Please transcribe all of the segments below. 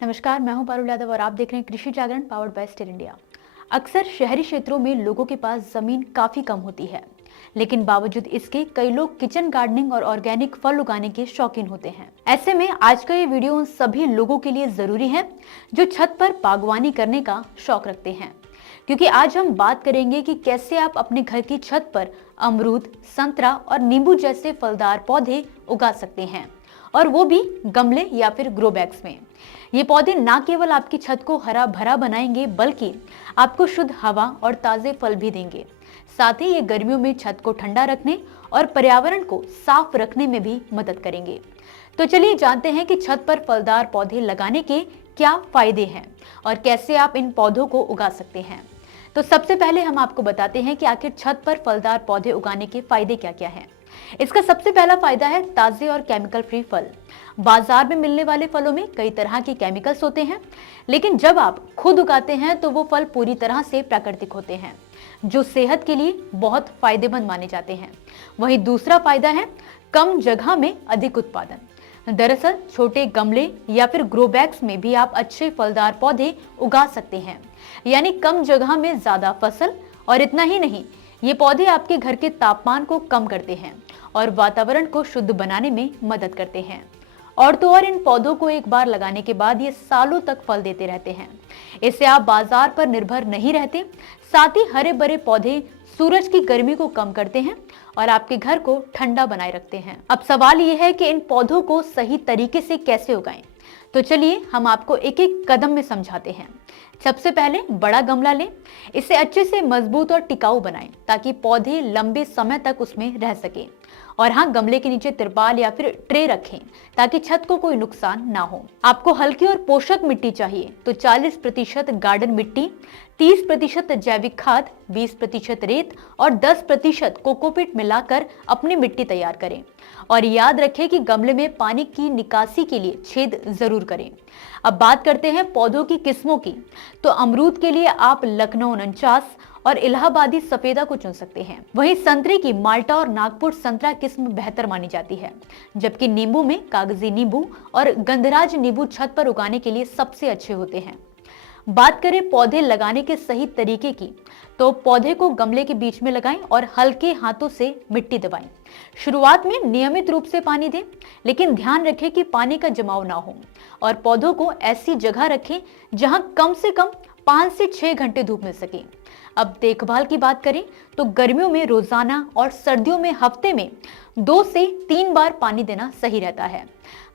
नमस्कार, मैं हूं पारुल यादव और आप देख रहे हैं कृषि जागरण पावर्ड बाय स्टेट इंडिया। अक्सर शहरी क्षेत्रों में लोगों के पास जमीन काफी कम होती है, लेकिन बावजूद इसके कई लोग किचन गार्डनिंग और ऑर्गेनिक फल उगाने के शौकीन होते हैं। ऐसे में आज का ये वीडियो उन सभी लोगों के लिए जरूरी है जो छत पर बागवानी करने का शौक रखते हैं, क्योंकि आज हम बात करेंगे कि कैसे आप अपने घर की छत पर अमरूद, संतरा और नींबू जैसे फलदार पौधे उगा सकते हैं, और वो भी गमले या फिर ग्रो बैग्स में। ये पौधे ना केवल आपकी छत को हरा भरा बनाएंगे, बल्कि आपको शुद्ध हवा और ताजे फल भी देंगे। साथ ही ये गर्मियों में छत को ठंडा रखने और पर्यावरण को साफ रखने में भी मदद करेंगे। तो चलिए जानते हैं कि छत पर फलदार पौधे लगाने के क्या फायदे हैं और कैसे आप इन पौधों को उगा सकते हैं। तो सबसे पहले हम आपको बताते हैं कि आखिर छत पर फलदार पौधे उगाने के फायदे क्या क्या हैं। इसका सबसे पहला फायदा है ताजे और केमिकल फ्री फल। बाजार में मिलने वाले फलों में कई तरह के केमिकल्स होते हैं, लेकिन जब आप खुद उगाते हैं तो वो फल पूरी तरह से प्राकृतिक होते हैं, जो सेहत के लिए बहुत फायदेमंद माने जाते हैं। वहीं दूसरा फायदा है कम जगह में अधिक उत्पादन। दरअसल छोटे गमले या फिर ग्रो बैग्स में भी आप अच्छे फलदार पौधे उगा सकते हैं, यानी कम जगह में ज्यादा फसल। और इतना ही नहीं, ये पौधे आपके घर के तापमान को कम करते हैं और वातावरण को शुद्ध बनाने में मदद करते हैं। और तो और इन पौधों को एक बार लगाने के बाद ये सालों तक फल देते रहते हैं। इससे आप बाजार पर निर्भर नहीं रहते। साथ ही हरे भरे पौधे सूरज की गर्मी को कम करते हैं और आपके घर को ठंडा बनाए रखते हैं। अब सवाल ये है कि इन पौधों को सही तरीके से कैसे उगाएं। तो चलिए हम आपको एक एक कदम में समझाते हैं। सबसे पहले बड़ा गमला लें, इसे अच्छे से मजबूत और टिकाऊ बनाएं ताकि पौधे लंबे समय तक उसमें रह सके। और हाँ, गमले के नीचे तिरपाल या फिर ट्रे रखें ताकि छत को कोई नुकसान ना हो। आपको हल्की और पोषक मिट्टी चाहिए, तो 40% गार्डन मिट्टी, 30% जैविक खाद, 20% रेत और 10% कोकोपीट मिलाकर अपनी मिट्टी तैयार करें। और याद रखें कि गमले में पानी की निकासी के लिए छेद जरूर करें। अब बात करते हैं पौधों की किस्मों की। तो अमरूद के लिए आप लखनऊ 49 और इलाहाबादी सफेदा को चुन सकते हैं। वहीं संतरे की माल्टा और नागपुर संतरा किस्म बेहतर मानी जाती है, जबकि नींबू में कागजी नींबू और गंधराज नींबू छत पर उगाने के लिए सबसे अच्छे होते हैं। बात करें पौधे लगाने के सही तरीके की, तो पौधे को गमले के बीच में लगाएं और हल्के हाथों से मिट्टी दबाएं। शुरुआत में नियमित रूप से पानी दें, लेकिन ध्यान रखें कि पानी का जमाव ना हो। और पौधों को ऐसी जगह रखें जहां कम से कम 5 से 6 घंटे धूप मिल सके। अब देखभाल की बात करें तो गर्मियों में रोजाना और सर्दियों में हफ्ते में 2 से 3 बार पानी देना सही रहता है।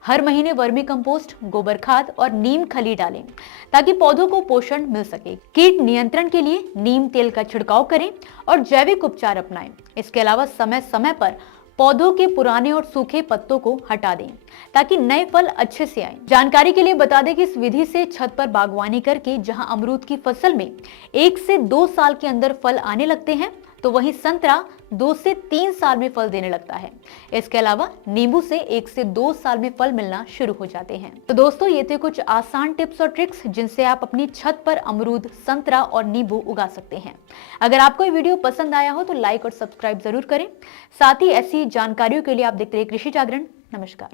हर महीने वर्मी कंपोस्ट, गोबर खाद और नीम खली डालें ताकि पौधों को पोषण मिल सके। कीट नियंत्रण के लिए नीम तेल का छिड़काव करें और जैविक उपचार अपनाएं। इसके अलावा समय समय पर पौधों के पुराने और सूखे पत्तों को हटा दें ताकि नए फल अच्छे से आएं। जानकारी के लिए बता दें कि इस विधि से छत पर बागवानी करके जहां अमरूद की फसल में 1 से 2 साल के अंदर फल आने लगते हैं, तो वहीं संतरा 2 से 3 साल में फल देने लगता है। इसके अलावा नींबू से 1 से 2 साल में फल मिलना शुरू हो जाते हैं। तो दोस्तों, ये थे कुछ आसान टिप्स और ट्रिक्स जिनसे आप अपनी छत पर अमरूद, संतरा और नींबू उगा सकते हैं। अगर आपको ये वीडियो पसंद आया हो तो लाइक और सब्सक्राइब जरूर करें। साथ ही ऐसी जानकारियों के लिए आप देखते रहिए कृषि जागरण। नमस्कार।